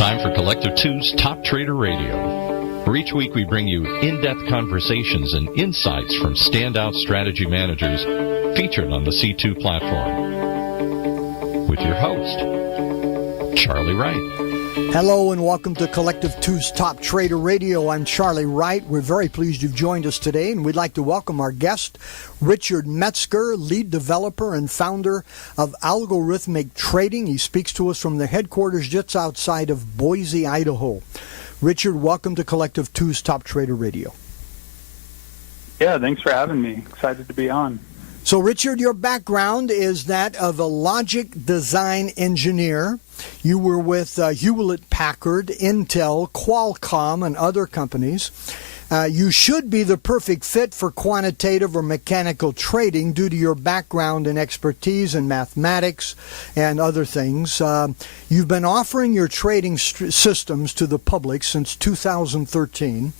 Time for Collective 2's Top Trader Radio, where each week we bring you in-depth conversations and insights from standout strategy managers featured on the C2 platform. With your host, Charley Wright. Hello and welcome to Collective 2's Top Trader Radio. I'm Charley Wright. We're very pleased you've joined us today, and we'd like to welcome our guest, Richard Metzger, lead developer and founder of Algorithmic Trading. He speaks to us from the headquarters just outside of Boise, Idaho. Richard, welcome to Collective 2's Top Trader Radio. Yeah, thanks for having me. Excited to be on. So, Richard, your background is that of a logic design engineer. You were with Hewlett-Packard, Intel, Qualcomm, and other companies. You should be the perfect fit for quantitative or mechanical trading due to your background and expertise in mathematics and other things. You've been offering your trading systems to the public since 2013,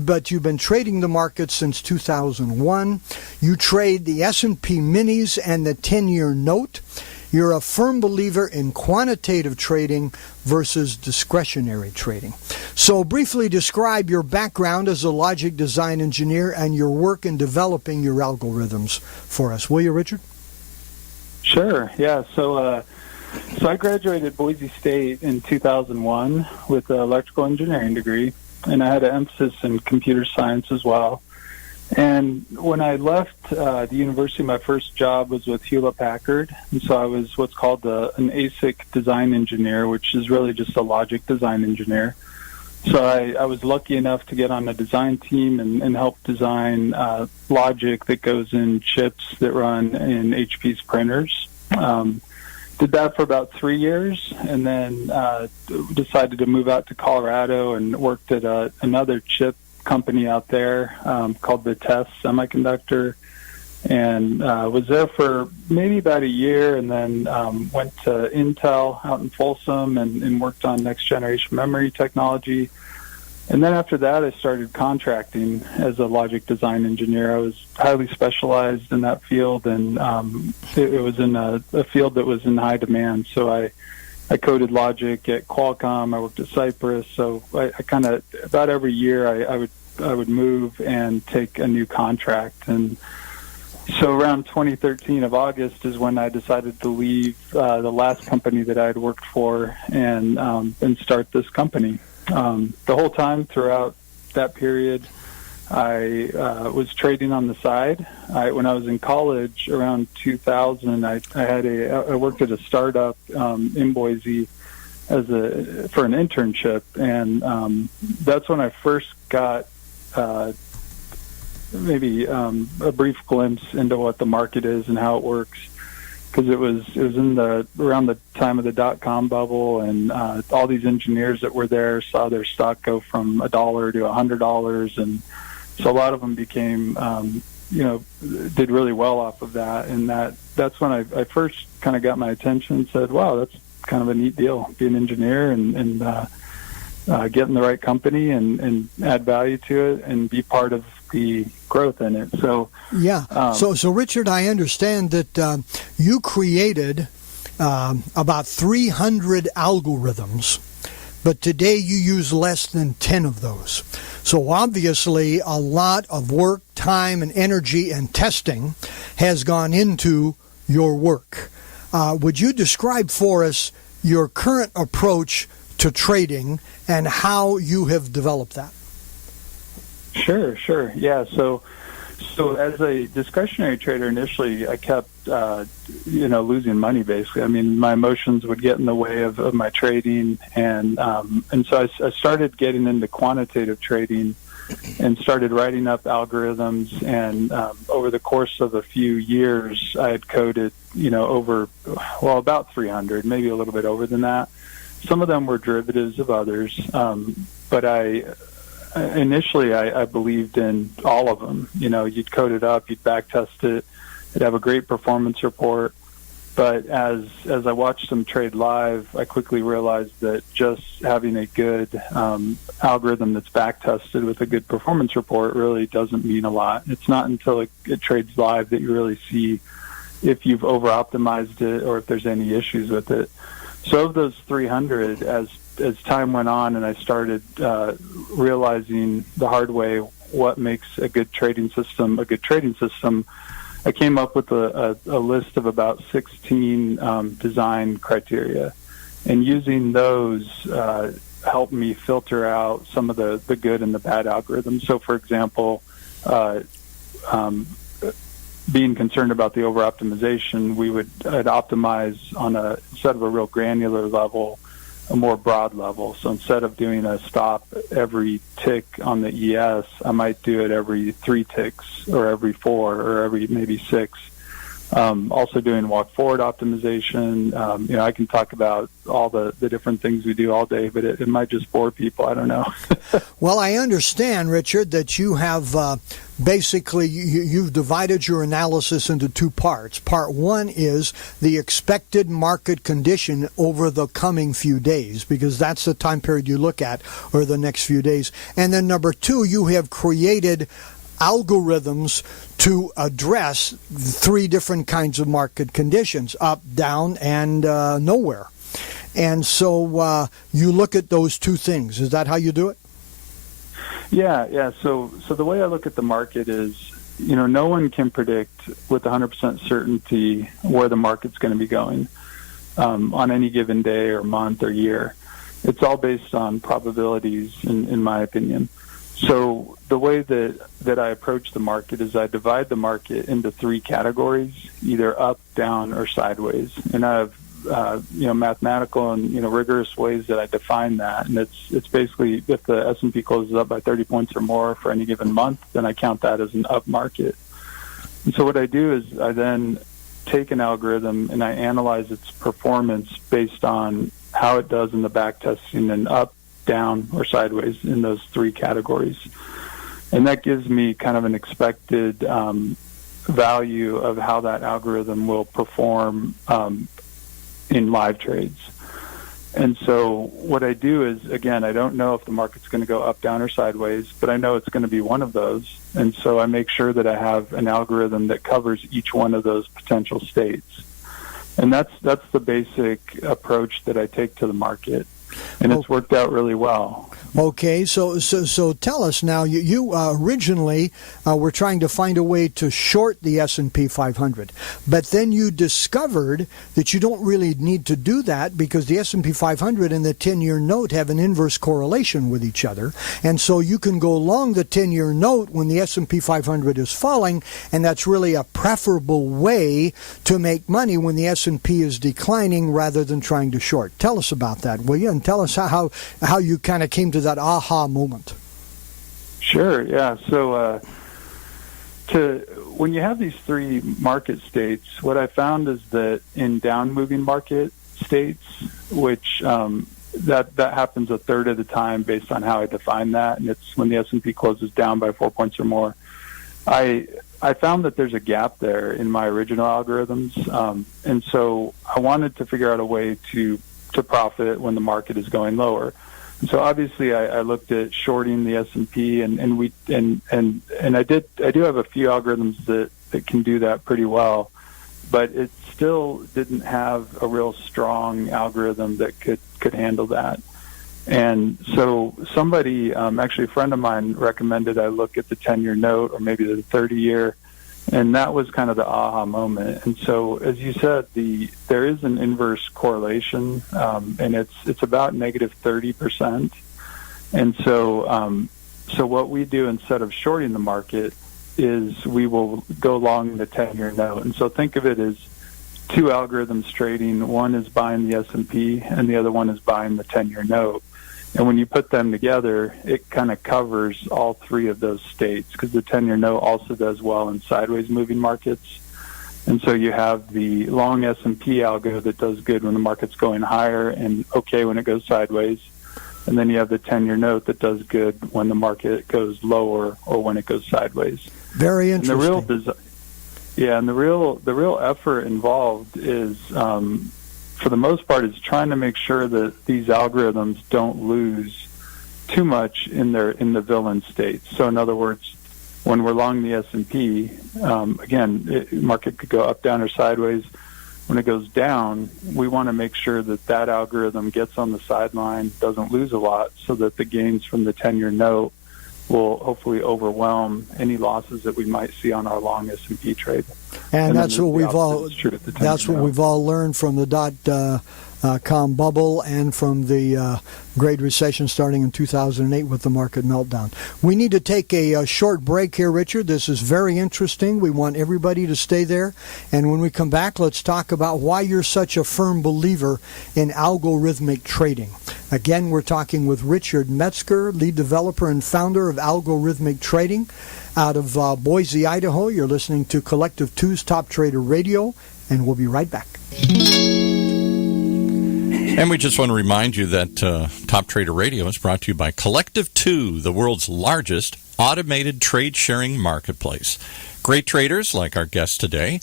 but you've been trading the market since 2001. You trade the S&P minis and the 10-year note. You're a firm believer in quantitative trading versus discretionary trading. So briefly describe your background as a logic design engineer and your work in developing your algorithms for us. Will you, Richard? Sure, yeah. So I graduated Boise State in 2001 with an electrical engineering degree, and I had an emphasis in computer science as well. And when I left the university, my first job was with Hewlett-Packard, and so I was what's called an ASIC design engineer, which is really just a logic design engineer. So I was lucky enough to get on a design team and help design logic that goes in chips that run in HP's printers. Did that for about 3 years, and then decided to move out to Colorado and worked at another chip company out there called the Test Semiconductor, and was there for maybe about a year, and then went to Intel out in Folsom and worked on next generation memory technology. And then after that, I started contracting as a logic design engineer. I was highly specialized in that field, and it was in a field that was in high demand. So I coded logic at Qualcomm. I worked at Cypress. So I kind of about every year I would move and take a new contract. And so around 2013 of August is when I decided to leave the last company that I had worked for and start this company. The whole time throughout that period, I was trading on the side. When I was in college around 2000, I worked at a startup in Boise for an internship, and that's when I first got maybe a brief glimpse into what the market is and how it works, because it was around the time of the dot-com bubble, and all these engineers that were there saw their stock go from $1 to $100, and so a lot of them became did really well off of that. And that's when I first kind of got my attention and said, wow, that's kind of a neat deal, be an engineer and get in the right company and add value to it and be part of the growth in it. So yeah. So Richard, I understand that you created about 300 algorithms, but today you use less than 10 of those. So obviously a lot of work, time, and energy and testing has gone into your work. Would you describe for us your current approach to trading and how you have developed that? Sure. Yeah. So as a discretionary trader, initially I kept, losing money basically. I mean, my emotions would get in the way of my trading, and so I started getting into quantitative trading and started writing up algorithms. And over the course of a few years, I had coded, about 300, maybe a little bit over than that. Some of them were derivatives of others, but initially I believed in all of them. You'd code it up, you'd back test it, it'd have a great performance report. But as I watched them trade live, I quickly realized that just having a good algorithm that's back tested with a good performance report really doesn't mean a lot. It's not until it trades live that you really see if you've over optimized it or if there's any issues with it. So of those 300, as time went on and I started realizing the hard way what makes a good trading system, I came up with a list of about 16 design criteria. And using those helped me filter out some of the good and the bad algorithms. So, for example, being concerned about the over-optimization, I'd optimize instead of a real granular level, a more broad level. So instead of doing a stop every tick on the ES, I might do it every 3 ticks or every 4 or every maybe 6. Also doing walk forward optimization. I can talk about all the different things we do all day, but it might just bore people. I don't know. Well, I understand, Richard, that you have basically you've divided your analysis into 2 parts. Part 1 is the expected market condition over the coming few days, because that's the time period you look at, or the next few days. And then number 2, you have created algorithms to address 3 different kinds of market conditions: up, down, and nowhere. And so you look at those 2 things. Is that how you do it? Yeah. So the way I look at the market is, no one can predict with 100% certainty where the market's going to be going on any given day or month or year. It's all based on probabilities, in my opinion. So the way that I approach the market is I divide the market into 3 categories, either up, down, or sideways. And I have mathematical and rigorous ways that I define that. And it's basically, if the S&P closes up by 30 points or more for any given month, then I count that as an up market. And so what I do is I then take an algorithm and I analyze its performance based on how it does in the back testing and up, down, or sideways in those 3 categories. And that gives me kind of an expected value of how that algorithm will perform in live trades. And so what I do is, again, I don't know if the market's going to go up, down, or sideways, but I know it's going to be one of those. And so I make sure that I have an algorithm that covers each one of those potential states. And that's the basic approach that I take to the market. And it's worked out really well. Okay, so tell us now. You originally were trying to find a way to short the S&P 500, but then you discovered that you don't really need to do that because the S&P 500 and the 10-year note have an inverse correlation with each other, and so you can go long the 10-year note when the S&P 500 is falling, and that's really a preferable way to make money when the S&P is declining rather than trying to short. Tell us about that, will you? And tell us how you kind of came to that aha moment. Sure, yeah. So when you have these 3 market states, what I found is that in down-moving market states, which that happens a third of the time based on how I define that, and it's when the S&P closes down by 4 points or more, I found that there's a gap there in my original algorithms, and so I wanted to figure out a way to profit when the market is going lower. And so obviously I looked at shorting the S&P and I do have a few algorithms that can do that pretty well, but it still didn't have a real strong algorithm that could handle that. And so somebody, actually a friend of mine, recommended I look at the 10-year note or maybe the 30-year, and that was kind of the aha moment. And so, as you said, there is an inverse correlation, and it's about negative 30%. And so, so what we do instead of shorting the market is we will go long the 10-year note. And so think of it as 2 algorithms trading. One is buying the S&P, and the other one is buying the 10-year note. And when you put them together, it kind of covers all 3 of those states because the 10-year note also does well in sideways moving markets. And so you have the long S&P algo that does good when the market's going higher and okay when it goes sideways. And then you have the 10-year note that does good when the market goes lower or when it goes sideways. Very interesting. And the real effort involved is, for the most part, is trying to make sure that these algorithms don't lose too much in the villain states. So in other words, when we're long the S&P, again, market could go up, down, or sideways. when it goes down, we want to make sure that that algorithm gets on the sideline, doesn't lose a lot, so that the gains from the 10-year note will hopefully overwhelm any losses that we might see on our long S&P trade. And that's what we've all learned from the .com bubble and from the Great Recession starting in 2008 with the market meltdown. We need to take a short break here, Richard. This is very interesting. We want everybody to stay there. And when we come back, let's talk about why you're such a firm believer in algorithmic trading. Again, we're talking with Richard Metzger, lead developer and founder of Algorithmic Trading out of Boise, Idaho. You're listening to Collective 2's Top Trader Radio, and we'll be right back. And we just want to remind you that Top Trader Radio is brought to you by Collective 2, the world's largest automated trade-sharing marketplace. Great traders, like our guest today,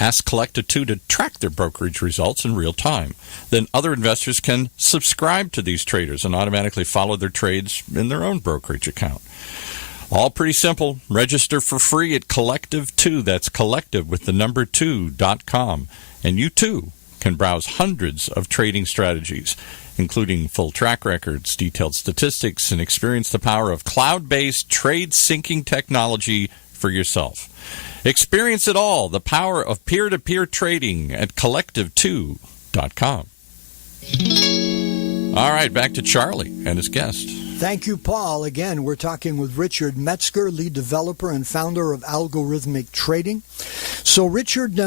ask Collective 2 to track their brokerage results in real time. Then other investors can subscribe to these traders and automatically follow their trades in their own brokerage account. All pretty simple. Register for free at Collective 2. That's collective with the number 2.com. And you, too, can browse hundreds of trading strategies, including full track records, detailed statistics, and experience the power of cloud-based trade syncing technology for yourself. Experience it all, the power of peer-to-peer trading at collective2.com. All right, back to Charlie and his guest. Thank you, Paul. Again, we're talking with Richard Metzger, lead developer and founder of Algorithmic Trading. So, Richard,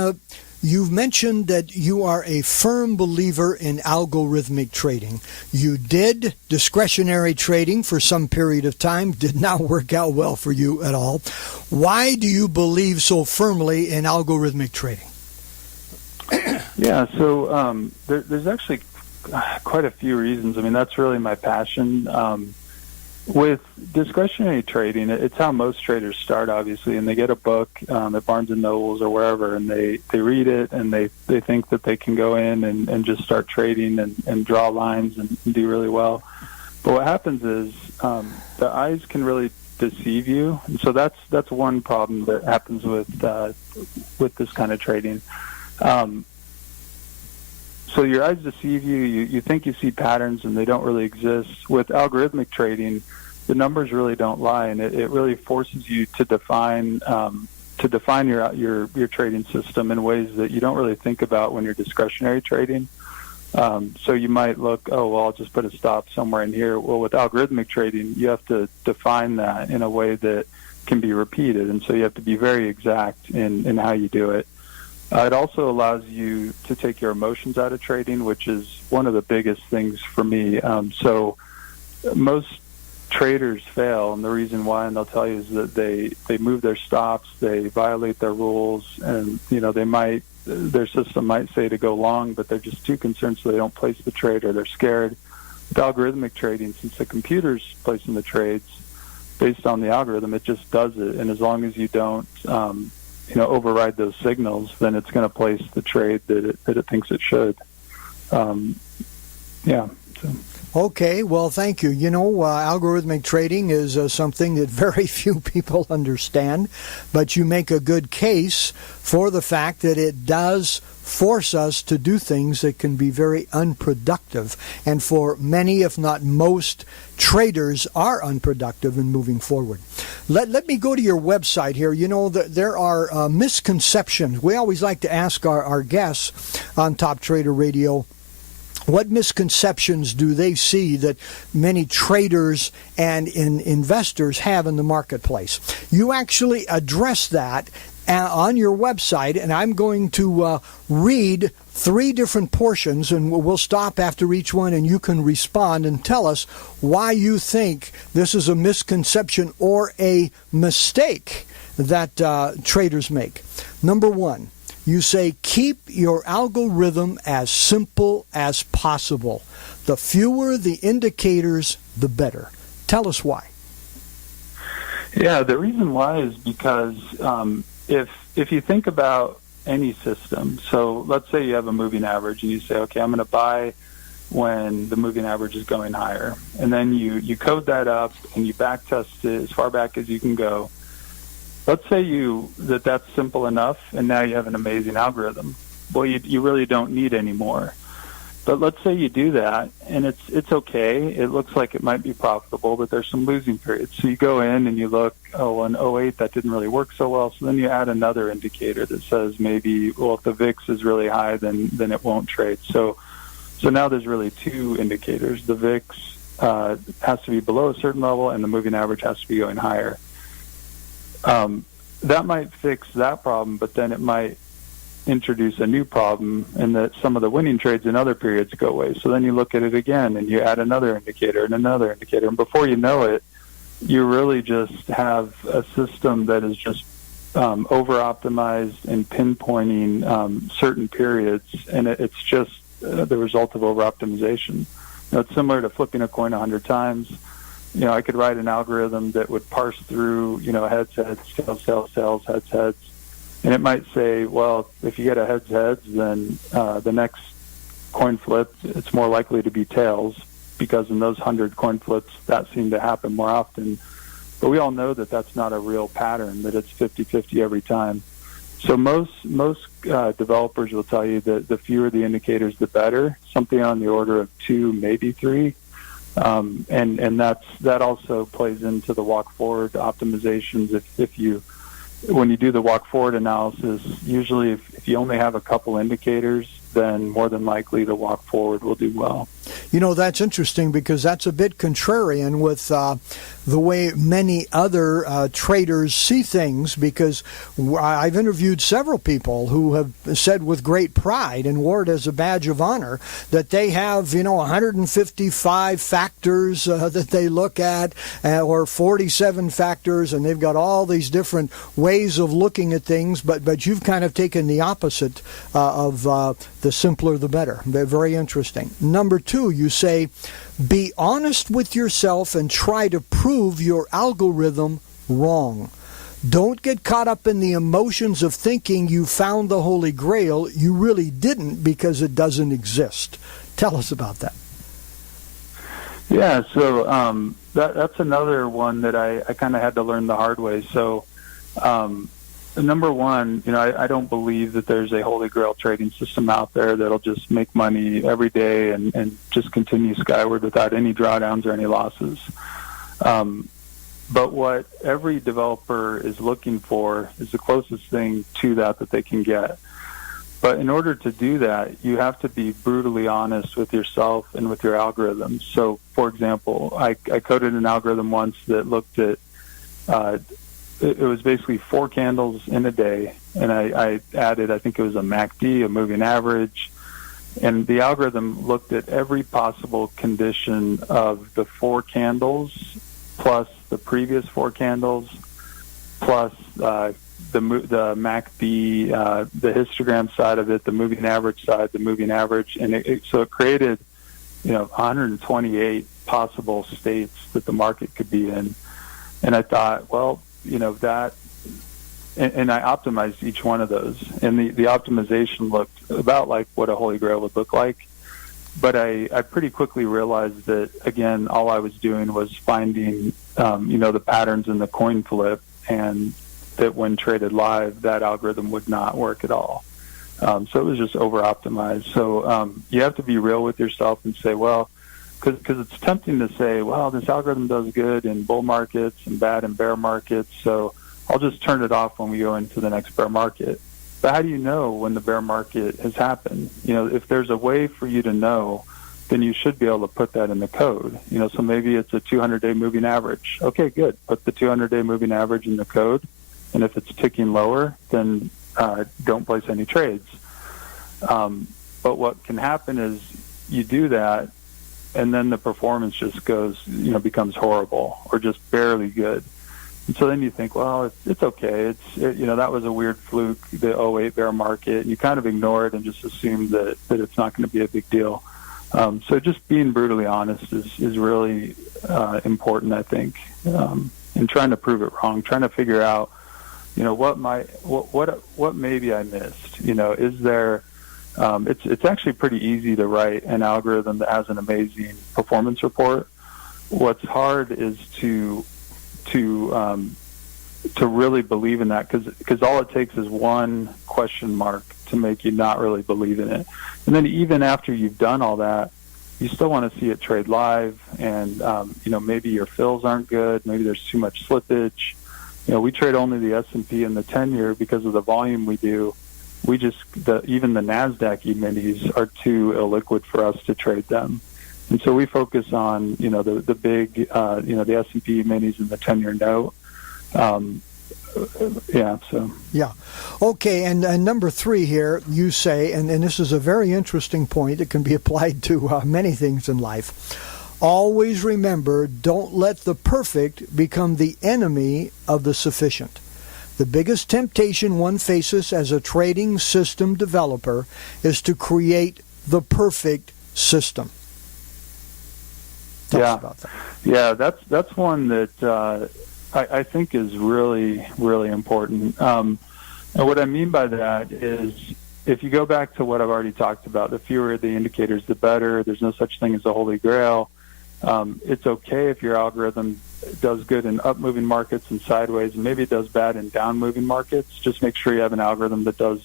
you've mentioned that you are a firm believer in algorithmic trading. You did discretionary trading for some period of time, did not work out well for you at all. Why do you believe so firmly in algorithmic trading? Yeah, so there's actually quite a few reasons. I mean, that's really my passion. With discretionary trading, it's how most traders start, obviously, and they get a book at Barnes & Nobles or wherever, and they read it, and they think that they can go in and just start trading and draw lines and do really well. But what happens is the eyes can really deceive you, and so that's one problem that happens with this kind of trading. So your eyes deceive you. You think you see patterns, and they don't really exist. With algorithmic trading, the numbers really don't lie, and it really forces you to define your trading system in ways that you don't really think about when you're discretionary trading. So you might look, oh, well, I'll just put a stop somewhere in here. Well, with algorithmic trading, you have to define that in a way that can be repeated, and so you have to be very exact in how you do it. It also allows you to take your emotions out of trading, which is one of the biggest things for me. So most traders fail, and the reason why, and they'll tell you, is that they move their stops, they violate their rules, and their system might say to go long, but they're just too concerned, so they don't place the trade, or they're scared. With algorithmic trading, since the computer's placing the trades based on the algorithm, it just does it, and as long as you don't override those signals, then it's going to place the trade that it thinks it should. Okay, well, thank you. Algorithmic trading is something that very few people understand, but you make a good case for the fact that it does force us to do things that can be very unproductive, and for many, if not most, traders are unproductive in moving forward. Let me go to your website here. There are misconceptions. We always like to ask our guests on Top Trader Radio, what misconceptions do they see that many traders and investors have in the marketplace? You actually address that on your website, and I'm going to read 3 different portions, and we'll stop after each one, and you can respond and tell us why you think this is a misconception or a mistake that traders make. Number 1, you say, keep your algorithm as simple as possible. The fewer the indicators, the better. Tell us why. Yeah, the reason why is because if you think about any system, so let's say you have a moving average, and you say, okay, I'm going to buy when the moving average is going higher. And then you code that up, and you back test it as far back as you can go. Let's say that's simple enough, and now you have an amazing algorithm. well, you really don't need any more. But let's say you do that, and it's okay. It looks like it might be profitable, but there's some losing periods. So you go in and you look, oh, in 08, that didn't really work so well. So then you add another indicator that says maybe, well, if the VIX is really high, then it won't trade. So now there's really two indicators. The VIX has to be below a certain level, and the moving average has to be going higher. That might fix that problem, but then it might introduce a new problem, and that some of the winning trades in other periods go away. So then you look at it again, and you add another indicator and another indicator, and before you know it, you really just have a system that is just over-optimized and pinpointing certain periods, and it's just the result of over-optimization. It's similar to flipping a coin 100 times. I could write an algorithm that would parse through, heads, tails, tails, tails, heads, and it might say, well, if you get a heads, then the next coin flip, it's more likely to be tails, because in those 100 coin flips, that seemed to happen more often. But we all know that that's not a real pattern, that it's 50-50 every time. So most developers will tell you that the fewer the indicators, the better, something on the order of 2, maybe 3. And that also plays into the walk forward optimizations. When you do the walk forward analysis, usually if you only have a couple indicators, then more than likely the walk forward will do well. That's interesting, because that's a bit contrarian with the way many other traders see things, because I've interviewed several people who have said with great pride and wore it as a badge of honor that they have, 155 factors that they look at, or 47 factors, and they've got all these different ways of looking at things, but you've kind of taken the opposite of the simpler the better. They're very interesting. Number 2, you say, be honest with yourself and try to prove your algorithm wrong. Don't get caught up in the emotions of thinking you found the Holy Grail. You really didn't, because it doesn't exist. Tell us about that. Yeah, so that's another one that I kind of had to learn the hard way. So number one, I don't believe that there's a Holy Grail trading system out there that'll just make money every day and just continue skyward without any drawdowns or any losses. But what every developer is looking for is the closest thing to that they can get. But in order to do that, you have to be brutally honest with yourself and with your algorithms. So, for example, I coded an algorithm once that looked at it was basically 4 candles in a day, and I added, I think it was a MACD, a moving average, and the algorithm looked at every possible condition of the 4 candles plus the previous 4 candles plus the MACD, the histogram side of it, the moving average side, the moving average, and so it created 128 possible states that the market could be in. And I thought, well, that, and I optimized each one of those, and the optimization looked about like what a Holy Grail would look like. But I pretty quickly realized that, again, all I was doing was finding, the patterns in the coin flip, and that when traded live, that algorithm would not work at all. So it was just over-optimized. So you have to be real with yourself and say, well, because it's tempting to say, well, this algorithm does good in bull markets and bad in bear markets, so I'll just turn it off when we go into the next bear market. But how do you know when the bear market has happened? If there's a way for you to know, then you should be able to put that in the code. So maybe it's a 200-day moving average. Okay, good. Put the 200-day moving average in the code, and if it's ticking lower, then don't place any trades. But what can happen is you do that, and then the performance just becomes horrible or just barely good. And so then you think, well, it's okay. That was a weird fluke, the 08 bear market. And you kind of ignore it and just assume that it's not going to be a big deal. So just being brutally honest is really important, I think, in trying to prove it wrong, trying to figure out, what maybe I missed. Is there? It's actually pretty easy to write an algorithm that has an amazing performance report. What's hard is to really believe in that, because all it takes is one question mark to make you not really believe in it. And then even after you've done all that, you still want to see it trade live, and maybe your fills aren't good, maybe there's too much slippage. We trade only the S&P and the 10-year because of the volume we do. Even the NASDAQ E-minis are too illiquid for us to trade them. And so we focus on, the big, the S&P E-minis and the 10-year note. Yeah. Okay, and number 3 here, you say, and this is a very interesting point. It can be applied to many things in life. Always remember, don't let the perfect become the enemy of the sufficient. The biggest temptation one faces as a trading system developer is to create the perfect system. Tell us about that. Yeah, that's one that I think is really, really important. And what I mean by that is, if you go back to what I've already talked about, the fewer the indicators, the better. There's no such thing as a holy grail. It's okay if your algorithm does good in up-moving markets and sideways, and maybe it does bad in down-moving markets. Just make sure you have an algorithm that does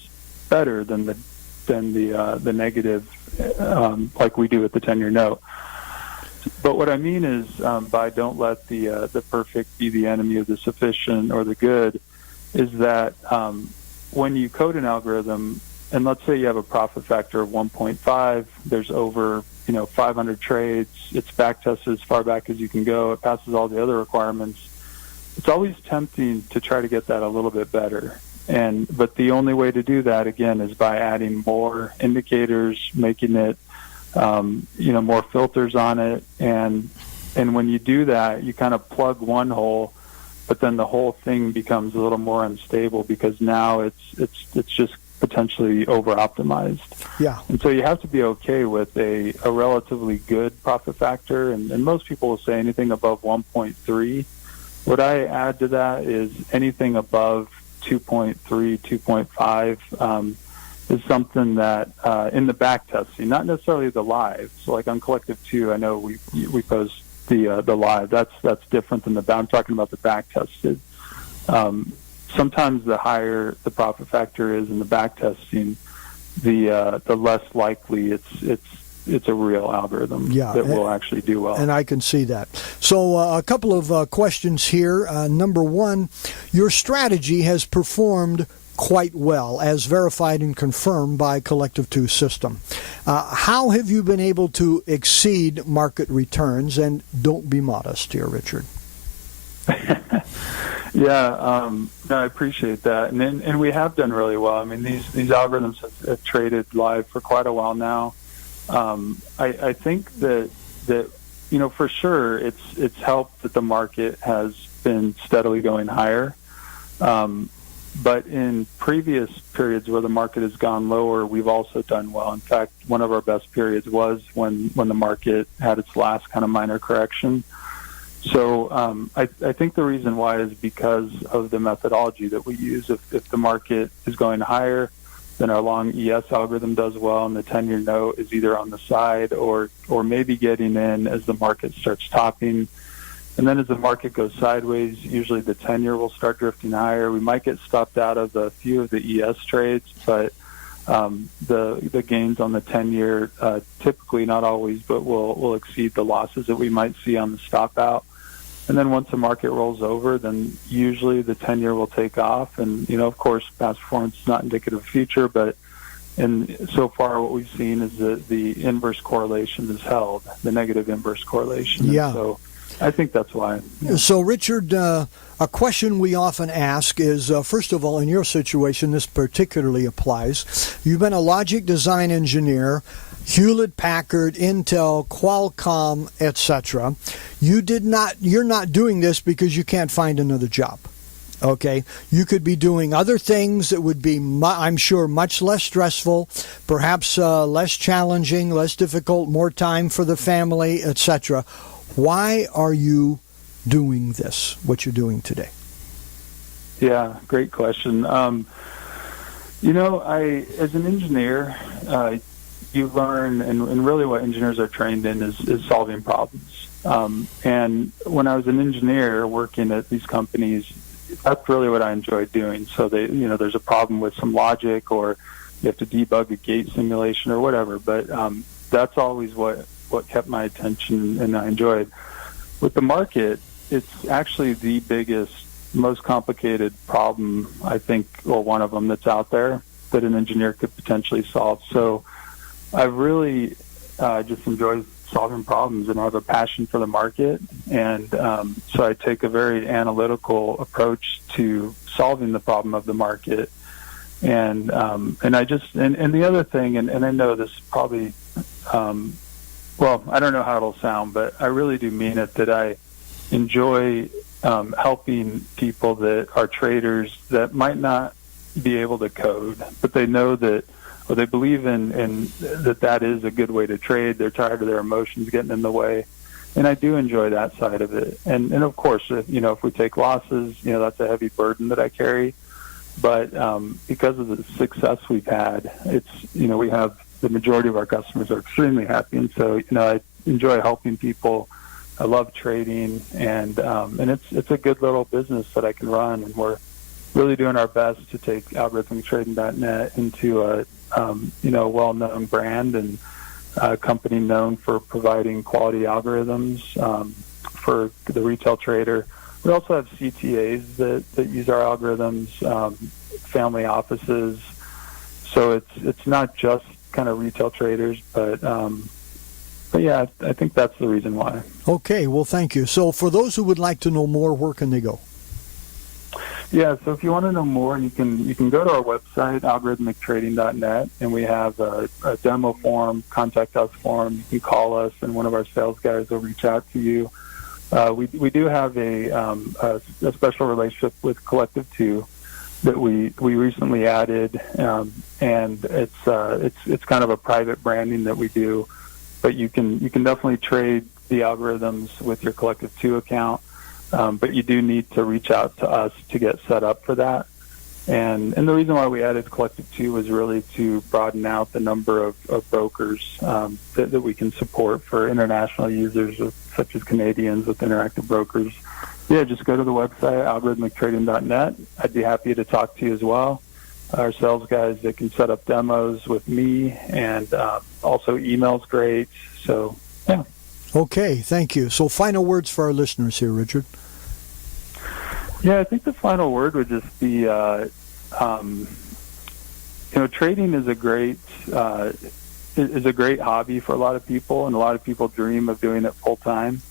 better than the negative, like we do with the 10-year note. But what I mean is, by don't let the perfect be the enemy of the sufficient or the good, is that when you code an algorithm, and let's say you have a profit factor of 1.5, there's over 500 trades, it's back tested as far back as you can go, it passes all the other requirements. It's always tempting to try to get that a little bit better. But the only way to do that, again, is by adding more indicators, making it more filters on it, and when you do that, you kind of plug one hole, but then the whole thing becomes a little more unstable because now it's just potentially over optimized. Yeah. And so you have to be okay with a relatively good profit factor, and most people will say anything above 1.3. What I add to that is anything above 2.3, 2.5 is something that in the back testing, not necessarily the live. So like on Collective 2, I know we post the live. That's different than I'm talking about the back tested. Sometimes the higher the profit factor is in the back testing, the less likely it's a real algorithm that will actually do well. And I can see that. So a couple of questions here. Number 1, your strategy has performed quite well, as verified and confirmed by Collective 2 system. How have you been able to exceed market returns? And don't be modest here, Richard. No, I appreciate that, and we have done really well. I mean, these algorithms have traded live for quite a while now. I think that for sure it's helped that the market has been steadily going higher. But in previous periods where the market has gone lower, we've also done well. In fact, one of our best periods was when the market had its last kind of minor correction. So I think the reason why is because of the methodology that we use. If the market is going higher, then our long ES algorithm does well, and the 10-year note is either on the side or maybe getting in as the market starts topping. And then as the market goes sideways, usually the 10-year will start drifting higher. We might get stopped out of a few of the ES trades, but the gains on the 10-year typically, not always, but will exceed the losses that we might see on the stop out. And then once the market rolls over, then usually the 10-year will take off. And, of course, past performance is not indicative of future, but so far what we've seen is that the inverse correlation is held, the negative inverse correlation. Yeah. And so I think that's why. Yeah. So, Richard, a question we often ask is, first of all, in your situation, this particularly applies. You've been a logic design engineer, Hewlett-Packard, Intel, Qualcomm, etc. You're not doing this because you can't find another job. Okay, you could be doing other things that would be, I'm sure, much less stressful, perhaps less challenging, less difficult, more time for the family, etc. Why are you doing this, what you're doing today? Yeah, great question. As an engineer, you learn, and really what engineers are trained in is solving problems. And when I was an engineer working at these companies, that's really what I enjoyed doing. So there's a problem with some logic, or you have to debug a gate simulation or whatever. But that's always what kept my attention and I enjoyed. With the market, it's actually the biggest, most complicated problem, I think, or one of them that's out there that an engineer could potentially solve. So I've really just enjoyed solving problems, and I have a passion for the market. And so I take a very analytical approach to solving the problem of the market. And I just, and the other thing, and I know this probably, well, I don't know how it'll sound, but I really do mean it, that I enjoy helping people that are traders that might not be able to code, but they know that, or they believe in that is a good way to trade. They're tired of their emotions getting in the way. And I do enjoy that side of it. And of course, if we take losses, that's a heavy burden that I carry. But because of the success we've had, it's, we have the majority of our customers are extremely happy. And so, I enjoy helping people. I love trading, and it's a good little business that I can run. And we're really doing our best to take algorithmictrading.net into a well-known brand and a company known for providing quality algorithms for the retail trader. We also have CTAs that use our algorithms, family offices. So it's not just kind of retail traders, but yeah, I think that's the reason why. Okay, well, thank you. So for those who would like to know more, where can they go? Yeah, so if you want to know more, you can go to our website, algorithmictrading.net, and we have a demo form, contact us form. You can call us, and one of our sales guys will reach out to you. We do have a special relationship with Collective 2 that we recently added, and it's kind of a private branding that we do. But you can definitely trade the algorithms with your Collective 2 account. But you do need to reach out to us to get set up for that. And the reason why we added Collective 2 was really to broaden out the number of brokers that we can support for international users, such as Canadians with Interactive Brokers. Yeah, just go to the website, algorithmictrading.net. I'd be happy to talk to you as well. Our sales guys, they can set up demos with me, and also email's great. So, yeah. Okay, thank you. So final words for our listeners here, Richard. Yeah, I think the final word would just be, trading is a great hobby for a lot of people, and a lot of people dream of doing it full time.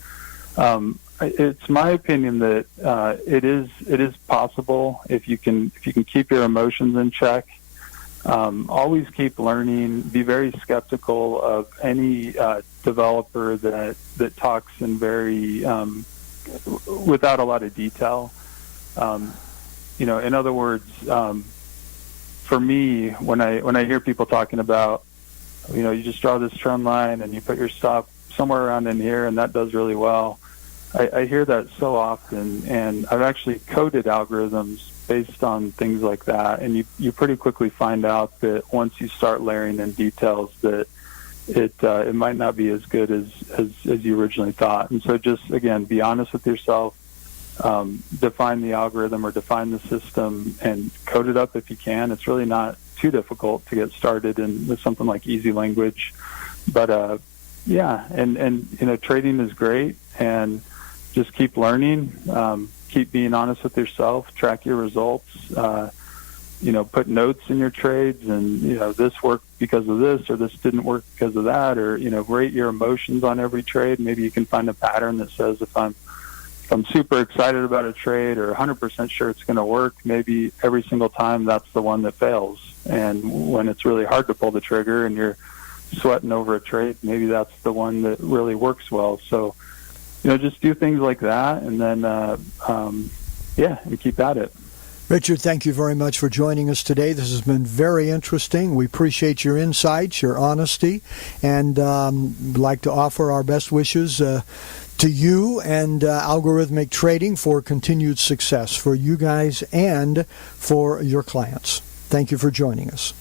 It's my opinion that it is possible if you can keep your emotions in check. Always keep learning. Be very skeptical of any developer that talks in very without a lot of detail. In other words, for me, when I hear people talking about, you just draw this trend line and you put your stop somewhere around in here, and that does really well. I hear that so often, and I've actually coded algorithms based on things like that, and you pretty quickly find out that once you start layering in details that it might not be as good as you originally thought. And so just, again, be honest with yourself, define the algorithm or define the system and code it up if you can. It's really not too difficult to get started with something like easy language. But yeah, and trading is great, and just keep learning, keep being honest with yourself, track your results, put notes in your trades, and this worked because of this, or this didn't work because of that, or rate your emotions on every trade. Maybe you can find a pattern that says if I'm super excited about a trade or 100% sure it's going to work, maybe every single time that's the one that fails. And when it's really hard to pull the trigger and you're sweating over a trade, maybe that's the one that really works well. So, just do things like that, and then, and keep at it. Richard, thank you very much for joining us today. This has been very interesting. We appreciate your insights, your honesty, and we'd like to offer our best wishes to you and Algorithmic Trading for continued success for you guys and for your clients. Thank you for joining us.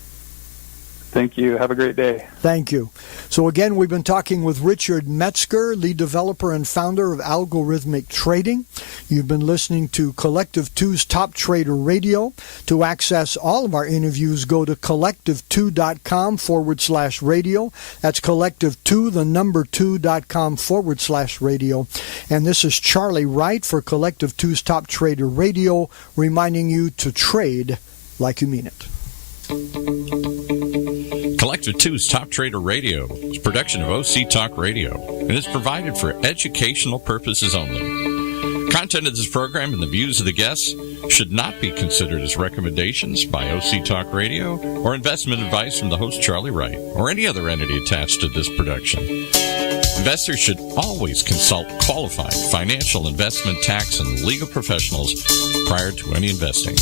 Thank you. Have a great day. Thank you. So again, we've been talking with Richard Metzger, lead developer and founder of Algorithmic Trading. You've been listening to Collective 2's Top Trader Radio. To access all of our interviews, go to collective2.com/radio. That's collective2, the number 2.com/radio. And this is Charley Wright for Collective 2's Top Trader Radio, reminding you to trade like you mean it. Collective 2's Top Trader Radio is a production of OC Talk Radio and is provided for educational purposes only. Content of this program and the views of the guests should not be considered as recommendations by OC Talk Radio or investment advice from the host Charley Wright or any other entity attached to this production. Investors should always consult qualified financial, investment, tax, and legal professionals prior to any investing.